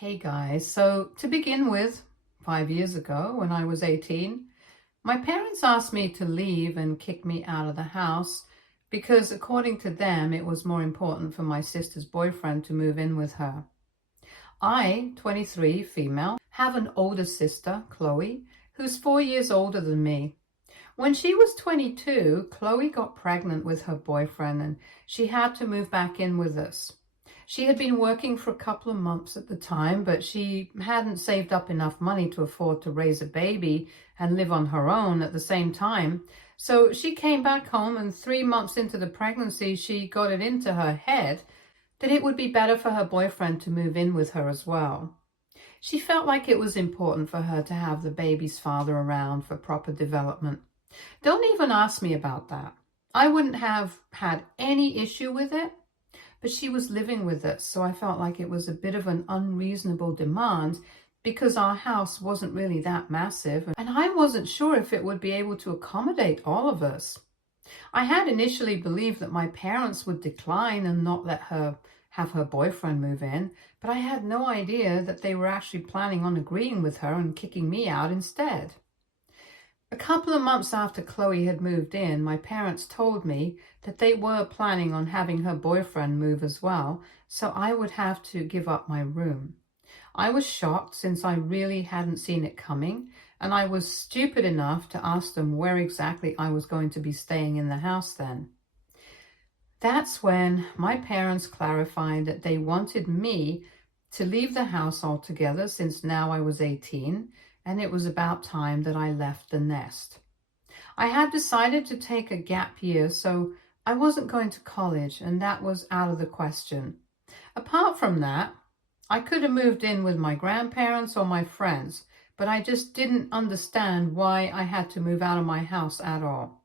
Hey guys, so to begin with, 5 years ago when I was 18, my parents asked me to leave and kick me out of the house because according to them, it was more important for my sister's boyfriend to move in with her. I, 23, female, have an older sister, Chloe, who's 4 years older than me. When she was 22, Chloe got pregnant with her boyfriend and she had to move back in with us. She had been working for a couple of months at the time, but she hadn't saved up enough money to afford to raise a baby and live on her own at the same time. So she came back home, and 3 months into the pregnancy, she got it into her head that it would be better for her boyfriend to move in with her as well. She felt like it was important for her to have the baby's father around for proper development. Don't even ask me about that. I wouldn't have had any issue with it. But she was living with us, so I felt like it was a bit of an unreasonable demand because our house wasn't really that massive, and I wasn't sure if it would be able to accommodate all of us. I had initially believed that my parents would decline and not let her have her boyfriend move in, but I had no idea that they were actually planning on agreeing with her and kicking me out instead. A couple of months after Chloe had moved in, my parents told me that they were planning on having her boyfriend move as well, so I would have to give up my room. I was shocked since I really hadn't seen it coming, and I was stupid enough to ask them where exactly I was going to be staying in the house then. That's when my parents clarified that they wanted me to leave the house altogether since now I was 18, and it was about time that I left the nest. I had decided to take a gap year, so I wasn't going to college, and that was out of the question. Apart from that, I could have moved in with my grandparents or my friends, but I just didn't understand why I had to move out of my house at all.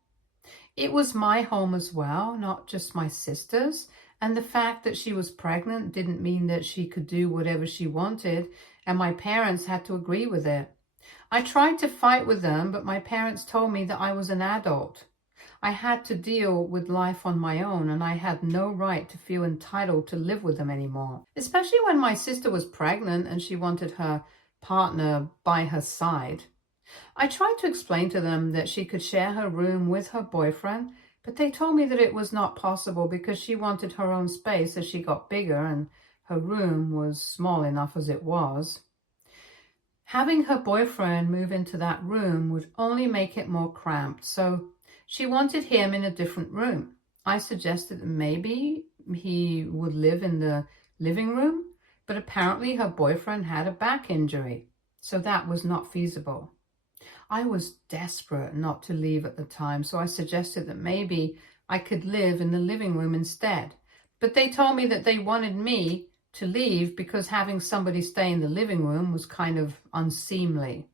It was my home as well, not just my sister's, and the fact that she was pregnant didn't mean that she could do whatever she wanted, and my parents had to agree with it. I tried to fight with them, but my parents told me that I was an adult. I had to deal with life on my own, and I had no right to feel entitled to live with them anymore. Especially when my sister was pregnant and she wanted her partner by her side. I tried to explain to them that she could share her room with her boyfriend, but they told me that it was not possible because she wanted her own space as she got bigger and her room was small enough as it was. Having her boyfriend move into that room would only make it more cramped, so she wanted him in a different room. I suggested that maybe he would live in the living room, but apparently her boyfriend had a back injury, so that was not feasible. I was desperate not to leave at the time, so I suggested that maybe I could live in the living room instead. But they told me that they wanted me to leave because having somebody stay in the living room was kind of unseemly.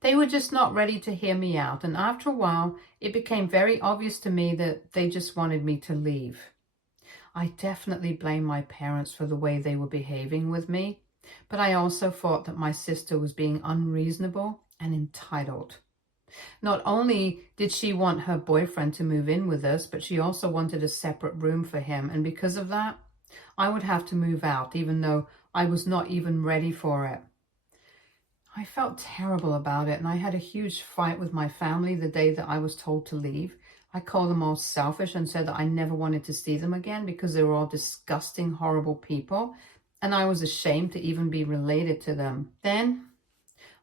They were just not ready to hear me out, and after a while, it became very obvious to me that they just wanted me to leave. I definitely blame my parents for the way they were behaving with me, but I also thought that my sister was being unreasonable and entitled. Not only did she want her boyfriend to move in with us, but she also wanted a separate room for him, and because of that, I would have to move out, even though I was not even ready for it. I felt terrible about it, and I had a huge fight with my family the day that I was told to leave. I called them all selfish and said that I never wanted to see them again because they were all disgusting, horrible people, and I was ashamed to even be related to them. Then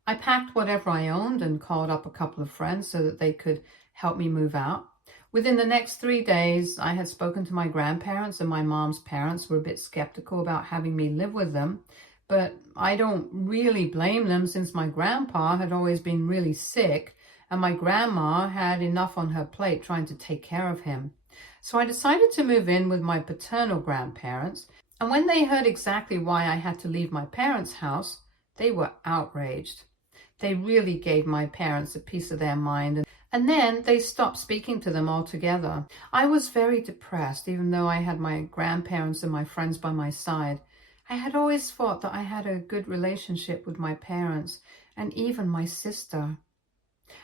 I packed whatever I owned and called up a couple of friends so that they could help me move out. Within the next 3 days, I had spoken to my grandparents, and my mom's parents were a bit skeptical about having me live with them. But I don't really blame them since my grandpa had always been really sick and my grandma had enough on her plate trying to take care of him. So I decided to move in with my paternal grandparents. And when they heard exactly why I had to leave my parents' house, they were outraged. They really gave my parents a piece of their mind. And then they stopped speaking to them altogether. I was very depressed, even though I had my grandparents and my friends by my side. I had always thought that I had a good relationship with my parents and even my sister.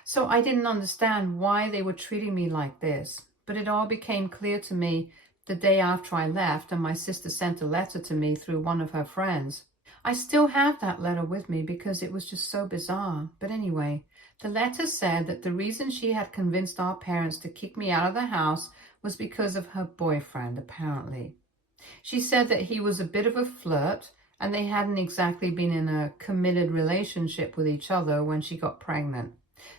So I didn't understand why they were treating me like this. But it all became clear to me the day after I left, and my sister sent a letter to me through one of her friends. I still have that letter with me because it was just so bizarre. But anyway, the letter said that the reason she had convinced our parents to kick me out of the house was because of her boyfriend, apparently. She said that he was a bit of a flirt and they hadn't exactly been in a committed relationship with each other when she got pregnant.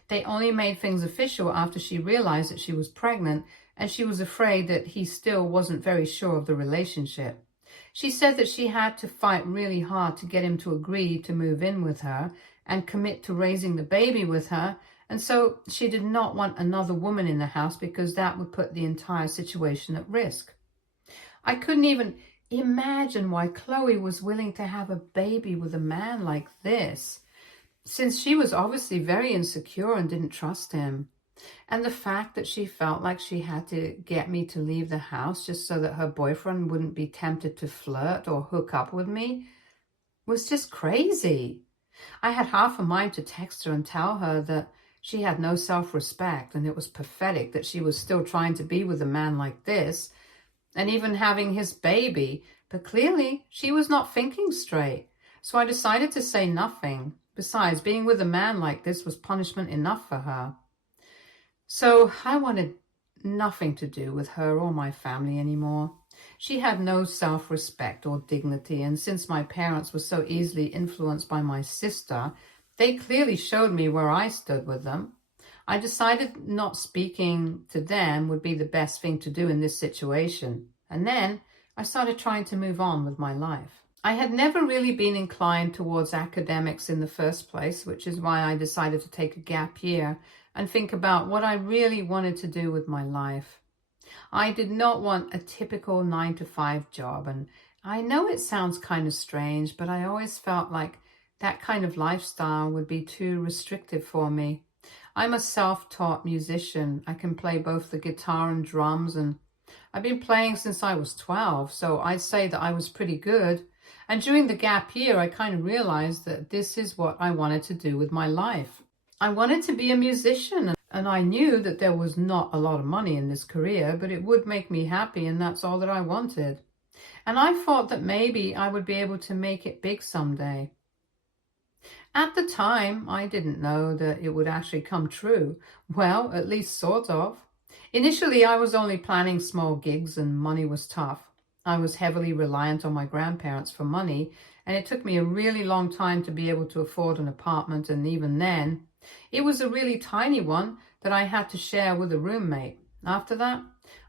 They only made things official after she realized that she was pregnant, and she was afraid that he still wasn't very sure of the relationship. She said that she had to fight really hard to get him to agree to move in with her and commit to raising the baby with her, and so she did not want another woman in the house because that would put the entire situation at risk. I couldn't even imagine why Chloe was willing to have a baby with a man like this, since she was obviously very insecure and didn't trust him. And the fact that she felt like she had to get me to leave the house just so that her boyfriend wouldn't be tempted to flirt or hook up with me was just crazy. I had half a mind to text her and tell her that she had no self-respect and it was pathetic that she was still trying to be with a man like this and even having his baby, but clearly she was not thinking straight. So I decided to say nothing. Besides, being with a man like this was punishment enough for her. So I wanted nothing to do with her or my family anymore. She had no self-respect or dignity, and since my parents were so easily influenced by my sister, they clearly showed me where I stood with them. I decided not speaking to them would be the best thing to do in this situation, and then I started trying to move on with my life. I had never really been inclined towards academics in the first place, which is why I decided to take a gap year and think about what I really wanted to do with my life. I did not want a typical 9-to-5 job, and I know it sounds kind of strange, but I always felt like that kind of lifestyle would be too restrictive for me. I'm a self-taught musician. I can play both the guitar and drums, and I've been playing since I was 12, so I'd say that I was pretty good. And during the gap year, I kind of realized that this is what I wanted to do with my life. I wanted to be a musician, and I knew that there was not a lot of money in this career, but it would make me happy, and that's all that I wanted. And I thought that maybe I would be able to make it big someday. At the time, I didn't know that it would actually come true. Well, at least sort of. Initially, I was only planning small gigs and money was tough. I was heavily reliant on my grandparents for money, and it took me a really long time to be able to afford an apartment, and even then, it was a really tiny one that I had to share with a roommate. After that,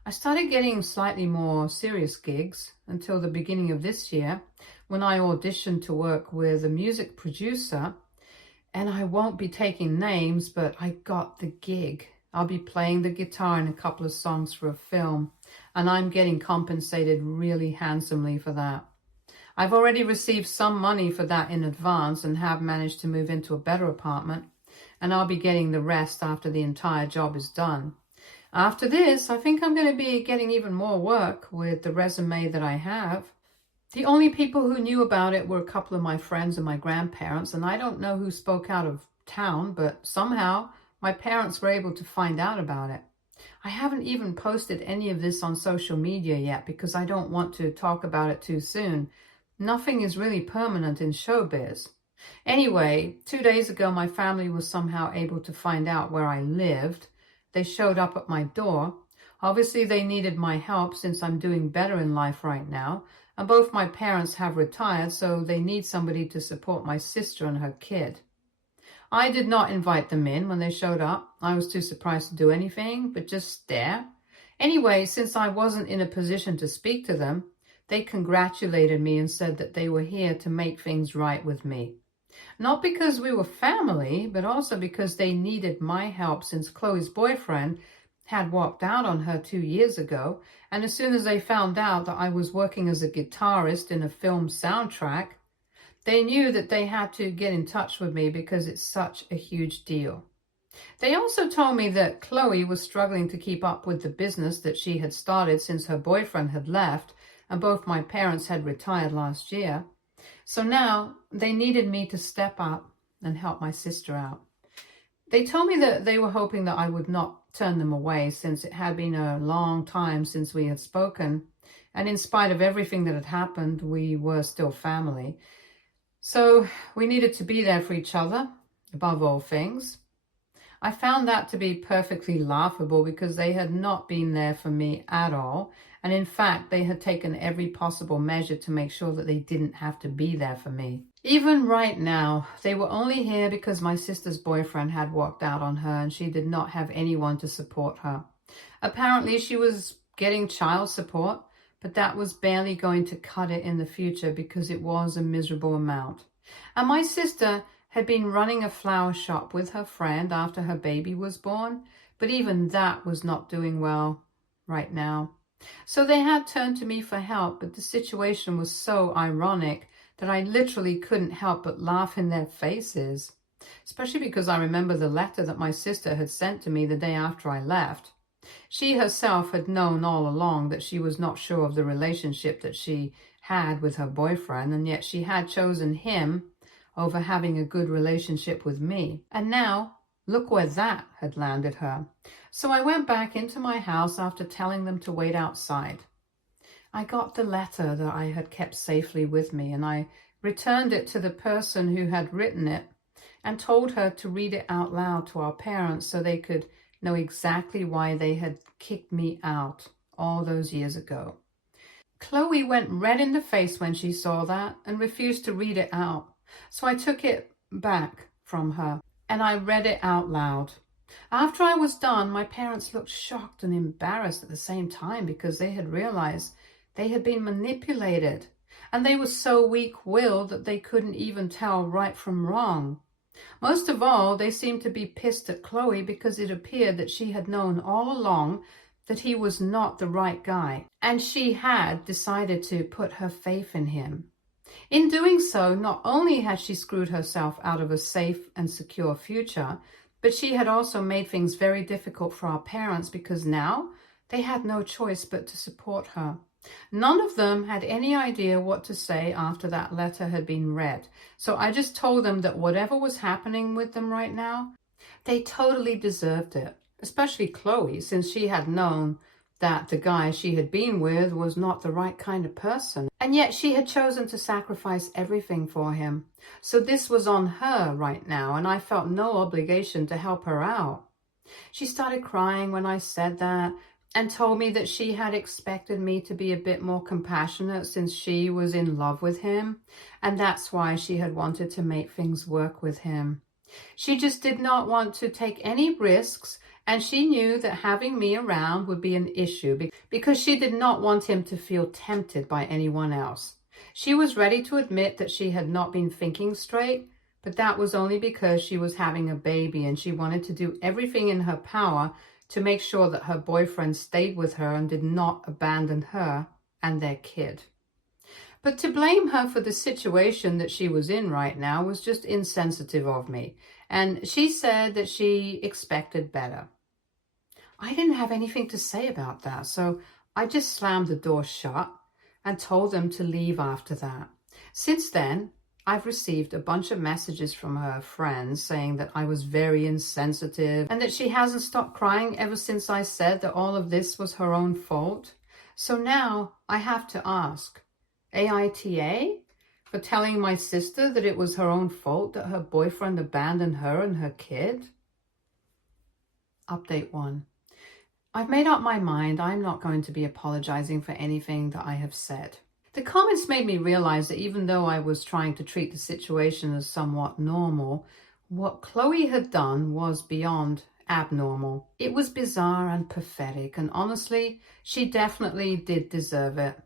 I started getting slightly more serious gigs until the beginning of this year when I auditioned to work with a music producer, and I won't be taking names, but I got the gig. I'll be playing the guitar in a couple of songs for a film, and I'm getting compensated really handsomely for that. I've already received some money for that in advance and have managed to move into a better apartment, and I'll be getting the rest after the entire job is done. After this, I think I'm going to be getting even more work with the resume that I have. The only people who knew about it were a couple of my friends and my grandparents, and I don't know who spoke out of town, but somehow my parents were able to find out about it. I haven't even posted any of this on social media yet because I don't want to talk about it too soon. Nothing is really permanent in showbiz. Anyway, 2 days ago, my family was somehow able to find out where I lived. They showed up at my door. Obviously, they needed my help since I'm doing better in life right now, and both my parents have retired, so they need somebody to support my sister and her kid. I did not invite them in when they showed up. I was too surprised to do anything but just stare. Anyway, since I wasn't in a position to speak to them, they congratulated me and said that they were here to make things right with me. Not because we were family, but also because they needed my help since Chloe's boyfriend had walked out on her 2 years ago, and as soon as they found out that I was working as a guitarist in a film soundtrack, they knew that they had to get in touch with me because it's such a huge deal. They also told me that Chloe was struggling to keep up with the business that she had started since her boyfriend had left and both my parents had retired last year. So now they needed me to step up and help my sister out. They told me that they were hoping that I would not turn them away since it had been a long time since we had spoken, and in spite of everything that had happened, we were still family. So we needed to be there for each other, above all things. I found that to be perfectly laughable because they had not been there for me at all. And in fact, they had taken every possible measure to make sure that they didn't have to be there for me. Even right now, they were only here because my sister's boyfriend had walked out on her and she did not have anyone to support her. Apparently, she was getting child support, but that was barely going to cut it in the future because it was a miserable amount. And my sister had been running a flower shop with her friend after her baby was born, but even that was not doing well right now. So they had turned to me for help, but the situation was so ironic that I literally couldn't help but laugh in their faces, especially because I remember the letter that my sister had sent to me the day after I left. She herself had known all along that she was not sure of the relationship that she had with her boyfriend, and yet she had chosen him over having a good relationship with me. And now, look where that had landed her. So I went back into my house after telling them to wait outside. I got the letter that I had kept safely with me, and I returned it to the person who had written it and told her to read it out loud to our parents so they could know exactly why they had kicked me out all those years ago. Chloe went red in the face when she saw that and refused to read it out. So I took it back from her and I read it out loud. After I was done, my parents looked shocked and embarrassed at the same time because they had realized they had been manipulated, and they were so weak-willed that they couldn't even tell right from wrong. Most of all, they seemed to be pissed at Chloe because it appeared that she had known all along that he was not the right guy, and she had decided to put her faith in him. In doing so, not only had she screwed herself out of a safe and secure future, but she had also made things very difficult for our parents because now they had no choice but to support her. None of them had any idea what to say after that letter had been read. So I just told them that whatever was happening with them right now, they totally deserved it. Especially Chloe, since she had known that the guy she had been with was not the right kind of person. And yet she had chosen to sacrifice everything for him. So this was on her right now, and I felt no obligation to help her out. She started crying when I said that, and told me that she had expected me to be a bit more compassionate since she was in love with him, and that's why she had wanted to make things work with him. She just did not want to take any risks, and she knew that having me around would be an issue because she did not want him to feel tempted by anyone else. She was ready to admit that she had not been thinking straight, but that was only because she was having a baby and she wanted to do everything in her power to make sure that her boyfriend stayed with her and did not abandon her and their kid. But to blame her for the situation that she was in right now was just insensitive of me, and she said that she expected better. I didn't have anything to say about that, so I just slammed the door shut and told them to leave after that. Since then, I've received a bunch of messages from her friends saying that I was very insensitive and that she hasn't stopped crying ever since I said that all of this was her own fault. So now I have to ask, AITA for telling my sister that it was her own fault that her boyfriend abandoned her and her kid? Update 1. I've made up my mind. I'm not going to be apologizing for anything that I have said. The comments made me realize that even though I was trying to treat the situation as somewhat normal, what Chloe had done was beyond abnormal. It was bizarre and pathetic, and honestly, she definitely did deserve it.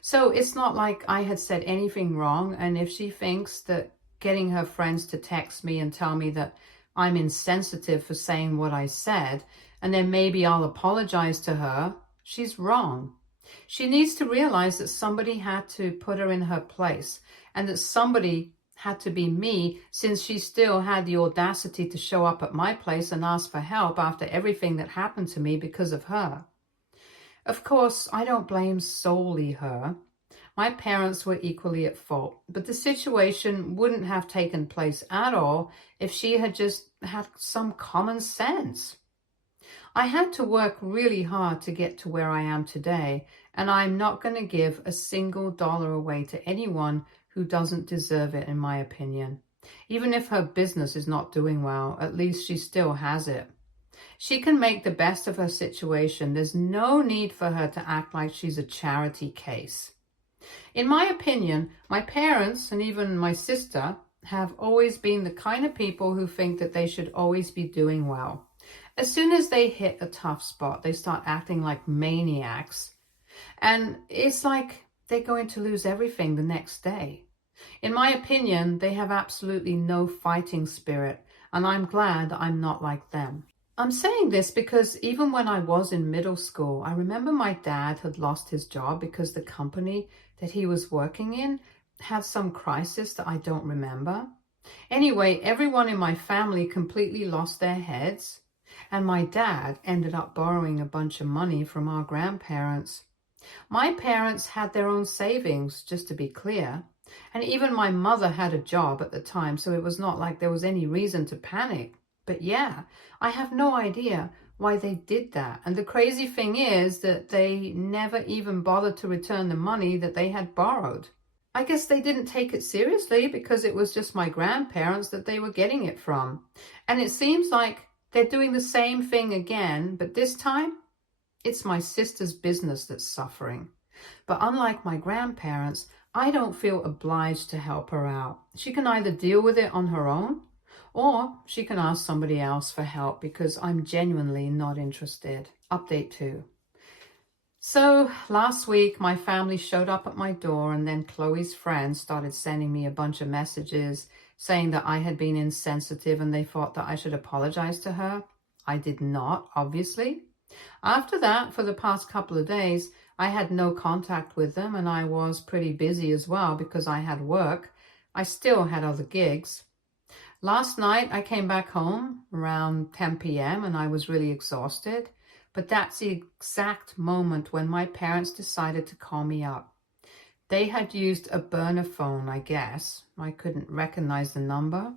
So it's not like I had said anything wrong, and if she thinks that getting her friends to text me and tell me that I'm insensitive for saying what I said, and then maybe I'll apologize to her, she's wrong. She needs to realize that somebody had to put her in her place, and that somebody had to be me, since she still had the audacity to show up at my place and ask for help after everything that happened to me because of her. Of course, I don't blame solely her. My parents were equally at fault, but the situation wouldn't have taken place at all if she had just had some common sense. I had to work really hard to get to where I am today, and I'm not going to give a single dollar away to anyone who doesn't deserve it, in my opinion. Even if her business is not doing well, at least she still has it. She can make the best of her situation. There's no need for her to act like she's a charity case. In my opinion, my parents and even my sister have always been the kind of people who think that they should always be doing well. As soon as they hit a tough spot, they start acting like maniacs. And it's like they're going to lose everything the next day. In my opinion, they have absolutely no fighting spirit, and I'm glad that I'm not like them. I'm saying this because even when I was in middle school, I remember my dad had lost his job because the company that he was working in had some crisis that I don't remember. Anyway, everyone in my family completely lost their heads, and my dad ended up borrowing a bunch of money from our grandparents. My parents had their own savings, just to be clear, and even my mother had a job at the time, so it was not like there was any reason to panic. But yeah, I have no idea why they did that. And the crazy thing is that they never even bothered to return the money that they had borrowed. I guess they didn't take it seriously because it was just my grandparents that they were getting it from. And it seems like they're doing the same thing again, but this time it's my sister's business that's suffering. But unlike my grandparents, I don't feel obliged to help her out. She can either deal with it on her own, or she can ask somebody else for help because I'm genuinely not interested. Update 2. So last week, my family showed up at my door, and then Chloe's friends started sending me a bunch of messages saying that I had been insensitive and they thought that I should apologize to her. I did not, obviously. After that, for the past couple of days, I had no contact with them, and I was pretty busy as well because I had work. I still had other gigs. Last night, I came back home around 10 p.m. and I was really exhausted. But that's the exact moment when my parents decided to call me up. They had used a burner phone, I guess. I couldn't recognize the number.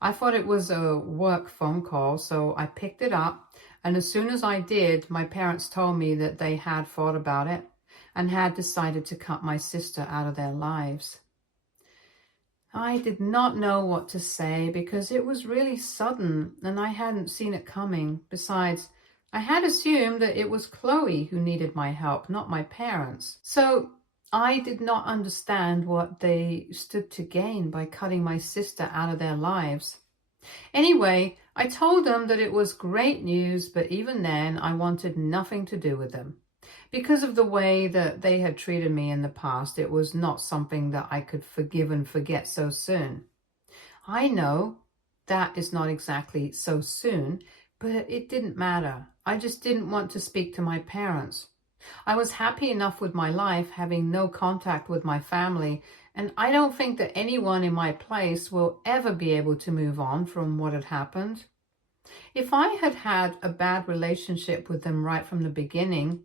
I thought it was a work phone call, so I picked it up. And as soon as I did, my parents told me that they had thought about it and had decided to cut my sister out of their lives. I did not know what to say because it was really sudden and I hadn't seen it coming. Besides, I had assumed that it was Chloe who needed my help, not my parents. So I did not understand what they stood to gain by cutting my sister out of their lives. Anyway, I told them that it was great news, but even then I wanted nothing to do with them. Because of the way that they had treated me in the past, it was not something that I could forgive and forget so soon. I know that is not exactly so soon, but it didn't matter. I just didn't want to speak to my parents. I was happy enough with my life, having no contact with my family, and I don't think that anyone in my place will ever be able to move on from what had happened. If I had had a bad relationship with them right from the beginning,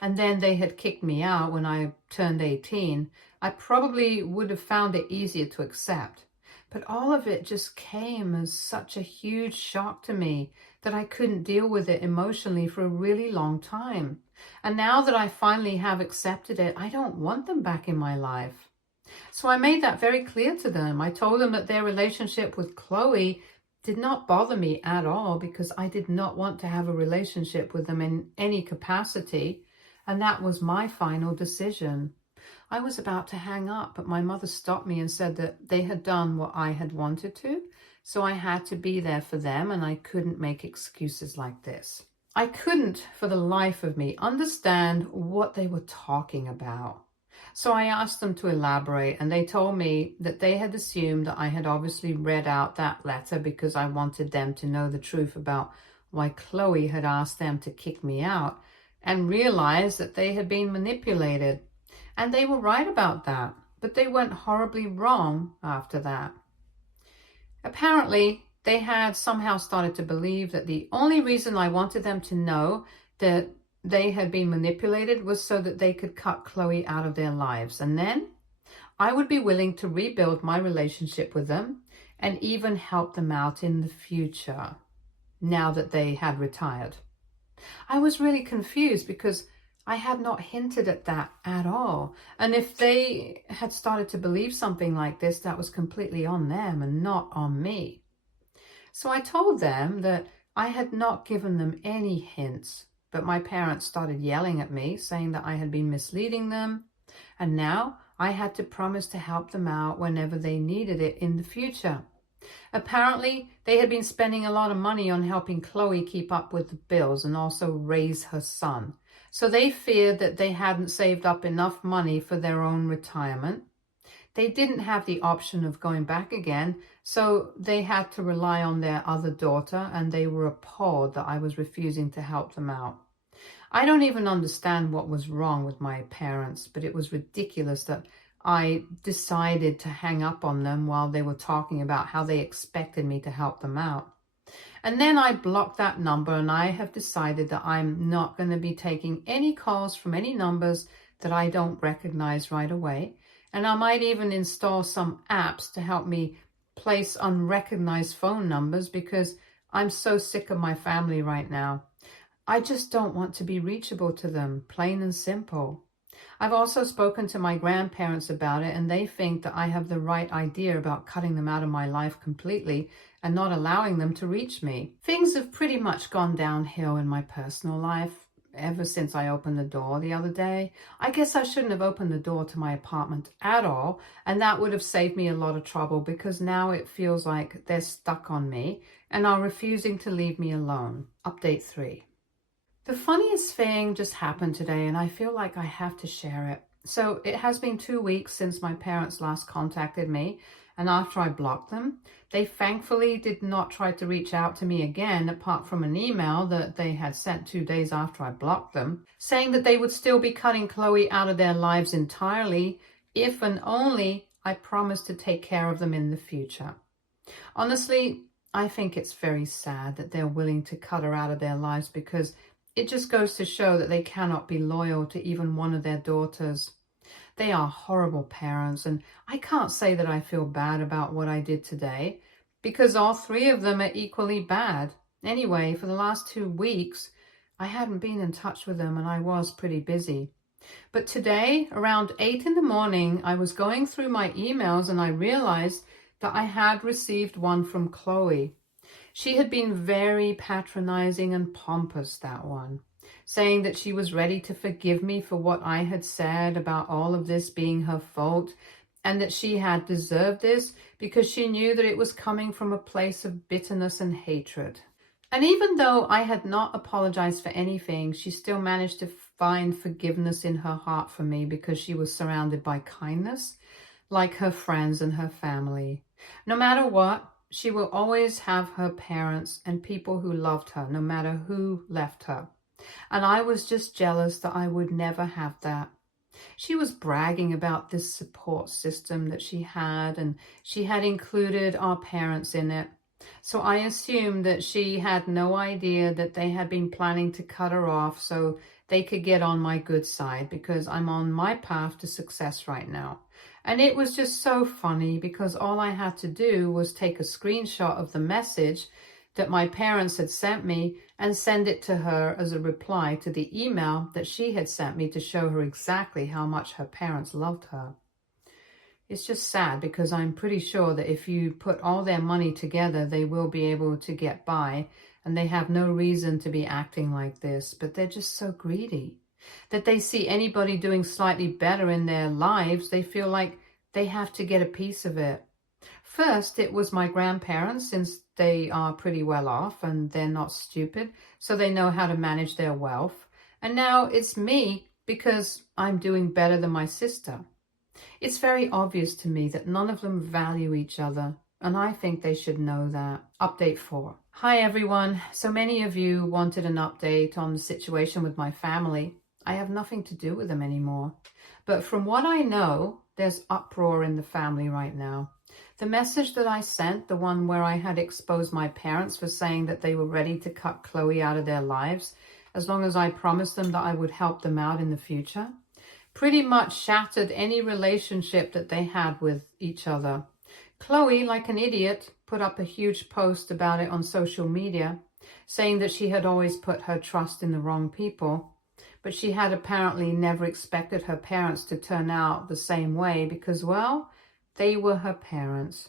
and then they had kicked me out when I turned 18, I probably would have found it easier to accept. But all of it just came as such a huge shock to me that I couldn't deal with it emotionally for a really long time. And now that I finally have accepted it, I don't want them back in my life. So I made that very clear to them. I told them that their relationship with Chloe did not bother me at all because I did not want to have a relationship with them in any capacity. And that was my final decision. I was about to hang up, but my mother stopped me and said that they had done what I had wanted to, so I had to be there for them and I couldn't make excuses like this. I couldn't, for the life of me, understand what they were talking about. So I asked them to elaborate, and they told me that they had assumed that I had obviously read out that letter because I wanted them to know the truth about why Chloe had asked them to kick me out, and realized that they had been manipulated. And they were right about that, but they went horribly wrong after that. Apparently, they had somehow started to believe that the only reason I wanted them to know that they had been manipulated was so that they could cut Chloe out of their lives. And then I would be willing to rebuild my relationship with them and even help them out in the future, now that they had retired. I was really confused because I had not hinted at that at all. And if they had started to believe something like this, that was completely on them and not on me. So I told them that I had not given them any hints, but my parents started yelling at me, saying that I had been misleading them, and now I had to promise to help them out whenever they needed it in the future. Apparently, they had been spending a lot of money on helping Chloe keep up with the bills and also raise her son. So they feared that they hadn't saved up enough money for their own retirement. They didn't have the option of going back again, so they had to rely on their other daughter, and they were appalled that I was refusing to help them out. I don't even understand what was wrong with my parents, but it was ridiculous that I decided to hang up on them while they were talking about how they expected me to help them out. And then I blocked that number, and I have decided that I'm not going to be taking any calls from any numbers that I don't recognize right away. And I might even install some apps to help me place unrecognized phone numbers, because I'm so sick of my family right now. I just don't want to be reachable to them, plain and simple. I've also spoken to my grandparents about it, and they think that I have the right idea about cutting them out of my life completely and not allowing them to reach me. Things have pretty much gone downhill in my personal life ever since I opened the door the other day. I guess I shouldn't have opened the door to my apartment at all, and that would have saved me a lot of trouble, because now it feels like they're stuck on me and are refusing to leave me alone. Update 3. The funniest thing just happened today, and I feel like I have to share it. So it has been 2 weeks since my parents last contacted me, and after I blocked them, they thankfully did not try to reach out to me again, apart from an email that they had sent 2 days after I blocked them, saying that they would still be cutting Chloe out of their lives entirely if and only I promised to take care of them in the future. Honestly, I think it's very sad that they're willing to cut her out of their lives, because it just goes to show that they cannot be loyal to even one of their daughters. They are horrible parents, and I can't say that I feel bad about what I did today, because all 3 of them are equally bad. Anyway, for the last 2 weeks, I hadn't been in touch with them, and I was pretty busy. But today, around 8 in the morning, I was going through my emails, and I realized that I had received one from Chloe. She had been very patronizing and pompous, that one, saying that she was ready to forgive me for what I had said about all of this being her fault, and that she had deserved this because she knew that it was coming from a place of bitterness and hatred. And even though I had not apologized for anything, she still managed to find forgiveness in her heart for me, because she was surrounded by kindness, like her friends and her family. No matter what, she will always have her parents and people who loved her, no matter who left her. And I was just jealous that I would never have that. She was bragging about this support system that she had, and she had included our parents in it. So I assumed that she had no idea that they had been planning to cut her off so they could get on my good side, because I'm on my path to success right now. And it was just so funny, because all I had to do was take a screenshot of the message that my parents had sent me and send it to her as a reply to the email that she had sent me to show her exactly how much her parents loved her. It's just sad, because I'm pretty sure that if you put all their money together, they will be able to get by, and they have no reason to be acting like this, but they're just so greedy that they see anybody doing slightly better in their lives, they feel like they have to get a piece of it. First, it was my grandparents, since they are pretty well off and they're not stupid, so they know how to manage their wealth. And now it's me, because I'm doing better than my sister. It's very obvious to me that none of them value each other, and I think they should know that. Update 4. Hi everyone. So many of you wanted an update on the situation with my family. I have nothing to do with them anymore. But from what I know, there's uproar in the family right now. The message that I sent, the one where I had exposed my parents for saying that they were ready to cut Chloe out of their lives, as long as I promised them that I would help them out in the future, pretty much shattered any relationship that they had with each other. Chloe, like an idiot, put up a huge post about it on social media, saying that she had always put her trust in the wrong people. But she had apparently never expected her parents to turn out the same way because, well, they were her parents.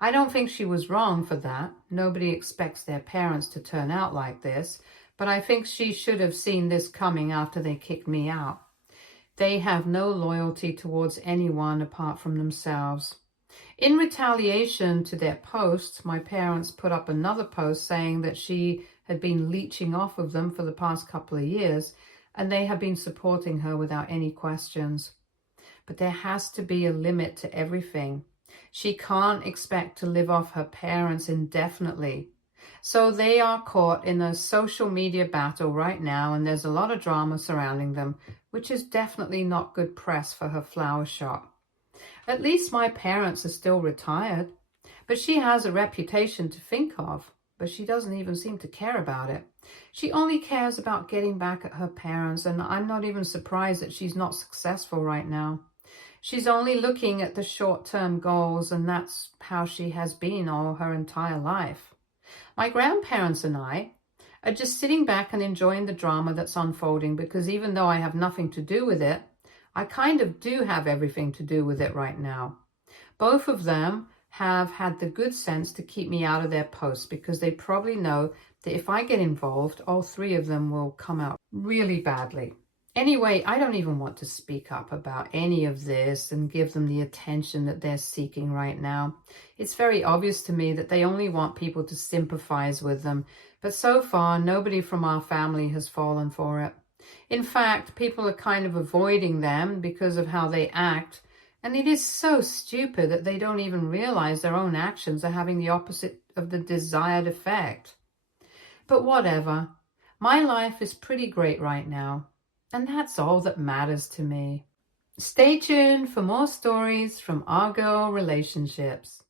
I don't think she was wrong for that. Nobody expects their parents to turn out like this, but I think she should have seen this coming after they kicked me out. They have no loyalty towards anyone apart from themselves. In retaliation to their posts, my parents put up another post saying that she had been leeching off of them for the past couple of years, and they have been supporting her without any questions. But there has to be a limit to everything. She can't expect to live off her parents indefinitely. So they are caught in a social media battle right now, and there's a lot of drama surrounding them, which is definitely not good press for her flower shop. At least my parents are still retired, but she has a reputation to think of, but she doesn't even seem to care about it. She only cares about getting back at her parents, and I'm not even surprised that she's not successful right now. She's only looking at the short-term goals, and that's how she has been all her entire life. My grandparents and I are just sitting back and enjoying the drama that's unfolding, because even though I have nothing to do with it, I kind of do have everything to do with it right now. Both of them have had the good sense to keep me out of their posts because they probably know that if I get involved, all three of them will come out really badly. Anyway, I don't even want to speak up about any of this and give them the attention that they're seeking right now. It's very obvious to me that they only want people to sympathize with them, but so far nobody from our family has fallen for it. In fact, people are kind of avoiding them because of how they act, and it is so stupid that they don't even realize their own actions are having the opposite of the desired effect. But whatever, my life is pretty great right now, and that's all that matters to me. Stay tuned for more stories from our girl relationships.